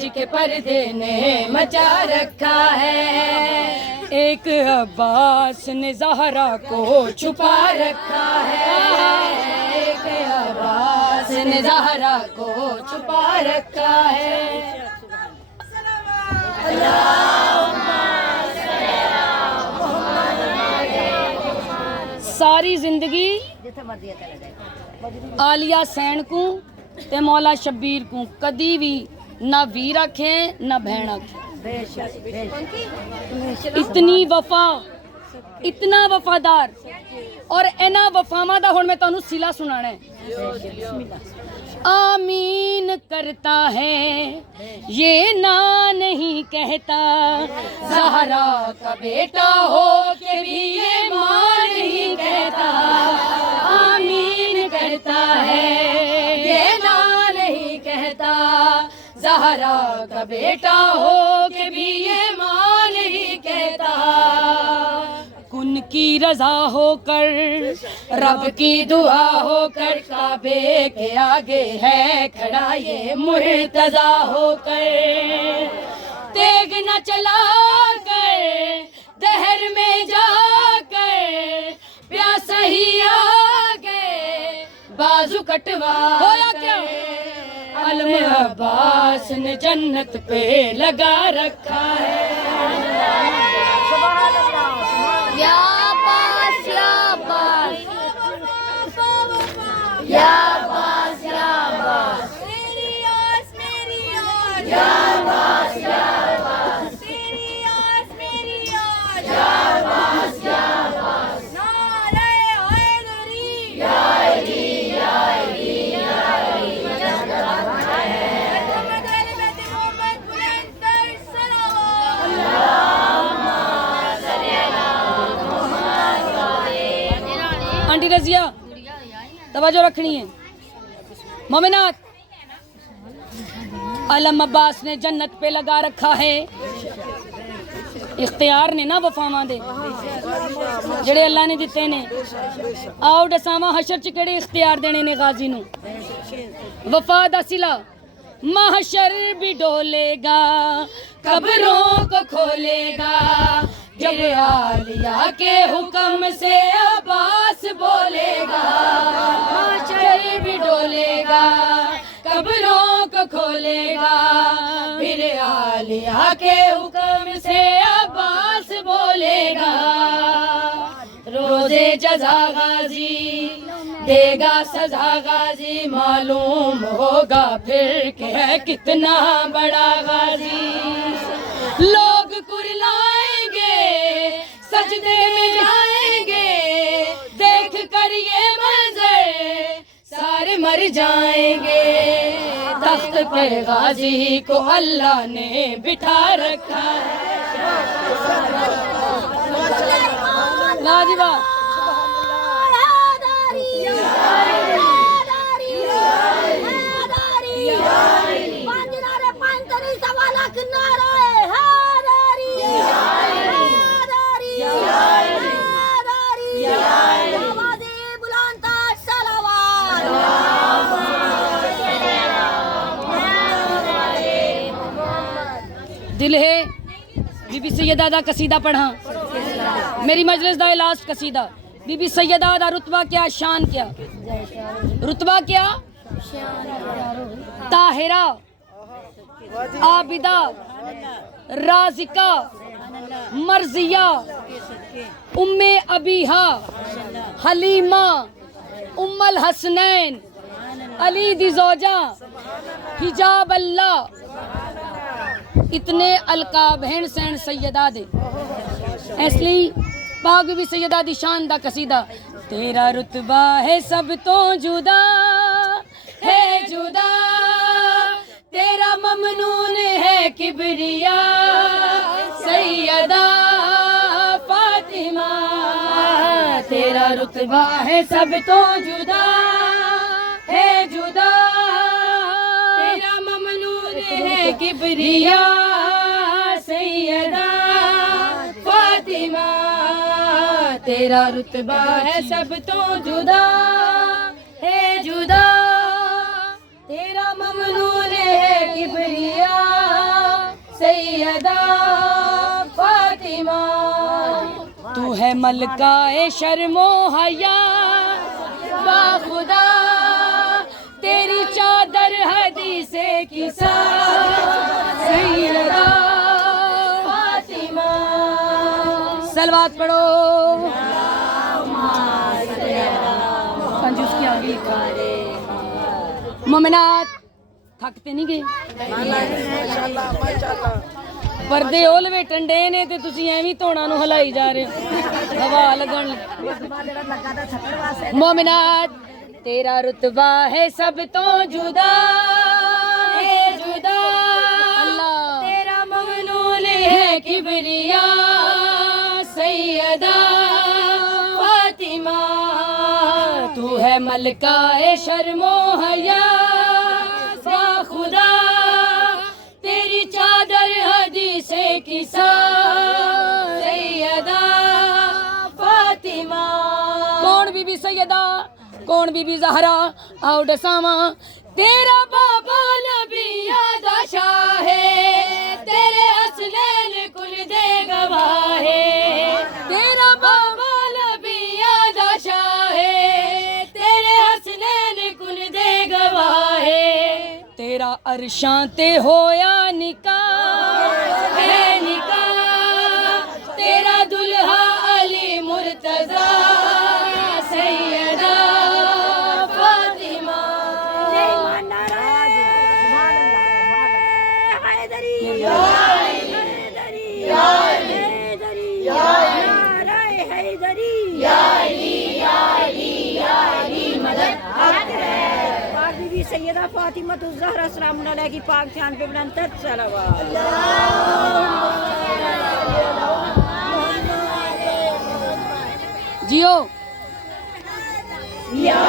His के पर्दे ने मचा रखा है। एक अब्बास ने ज़हरा को छुपा रखा है। एक अब्बास ने ज़हरा को छुपा रखा है। सारी जिंदगी आलिया सैन को ते मौला शब्बीर को कदी भी ना वीर आखे ना भैन आखे। इतनी वफा, इतना वफादार और इना वफावा दा हुण मैं तुहानू सिला सुनाना है। आमीन करता है ये ना नहीं कहता, ज़हरा का बेटा हो के भी ये मां नहीं कहता। आमीन करता है ये ना नहीं कहता, ज़हरा का बेटा हो के भी ये मां नहीं कहता। कुन की रजा होकर, रब की दुआ होकर, काबे के आगे है खड़ा ये मुर्तजा होकर। तेग न चला कर दहर में जाकर, प्यासा ही आगे बाजू कटवा कर। अलम अब्बास ने जन्नत पे लगा रखा है। या अब्बास, या अब्बास, या अब्बास, या अब्बास, मेरी आस, मेरी आस, या अब्बास, या अब्बास, तेरी आस, मेरी आस, या अब्बास, या अब्बास, नारे हैदरी, या अली, या अली, या अली, मोहम्मद अली बेटे मोहम्मद बुलंद सर सलावत। आंटी रजिया तवज्जो रखनी है। मोमिनात, अलम अब्बास ने जन्नत पे लगा रखा है। इख्तियार ने ना वफावां दे जेड़े अल्लाह ने दिते ने। आओ दसावां हशर च केड़े इख्तियार देने ने गाजी नू। वफा दा सिला महशर भी डोलेगा, कब्रों को खोलेगा, जब आलिया के हुक्म से अब्बास बोलेगा। महशर भी डोलेगा, कब्रों को खोलेगा, फिर आलिया के हुक्म से अब्बास बोलेगा। रोजे जजा गाजी देगा सजा गाजी, मालूम होगा फिर कि है कितना बड़ा गाजी। लोग कुरलाएंगे सजदे में जाएंगे, देख कर ये मंजर सारे मर जाएंगे। तख्त पे गाजी को अल्लाह ने बिठा रखा है। लाजवाब। दिल है बीबी सैयदा दा कसीदा पढ़ा, मेरी मजलिस दा लास्ट कसीदा। बीबी सैयदा दा रुतबा क्या, शान क्या। रुतबा क्या? ताहिरा, आबिदा, राजिका, मर्जिया, उम्मे अबीहा, हलीमा, उम्मल हसनैन, अली दी जोजा, हिजाब अल्लाह। इतने अलकाब हैं सैन सैयदा दे, इसलिए पाक बीबी सैयदा दी शान दा कसीदा। तेरा रुतबा है सब तो जुदा है जुदा, तेरा ममनून है किबरिया सैयदा फातिमा। तेरा रुतबा है सब तो जुदा है जुदा, तेरा ममनून है किबरिया सैयदा फातिमा। तेरा रुतबा है सब तो जुदा है जुदा, तेरा ममनून है किबरिया सैयदा फातिमा, तू है मलकाए शर्मो हया, बाखुदा तेरी चादर हदीसे किसा, सैयदा फातिमा। सलवात पढ़ो। हाँ जी, उसकी आगे मोमिनात थकते नहीं गए। पर्दे ओलवे टंडे ने ते तुसी एवं धोना नु हलाई जा रहे हो, हवा लगन। मोमिनात तेरा रुतबा है सब तो जुदा, है जुदा अल्लाह तेरा ममनून है किबरिया, सैयदा फातिमा, तू है मलकाए शर्मो हया, खुदा तेरी चादर हदीसे किसा, सैयदा फातिमा। कौन बीबी सैयदा, कौन बीबी ज़हरा, आओ डसावा। तेरा बाबा नबी आदा शाह है, तेरे असलैन कुल दे गवाह है, तेरा बाबा नबी आदा शाह है, तेरे असलैन कुल दे गवाह है, तेरा अरशां ते होया निकाह है निकाह, तेरा दुल्हा अली मुर्तजा, सैयदा फातिमा। सैयदा फातिमा तो ज़हरा सलाम अलैहा की पाक जान पे बुलंद सलावत। जियो या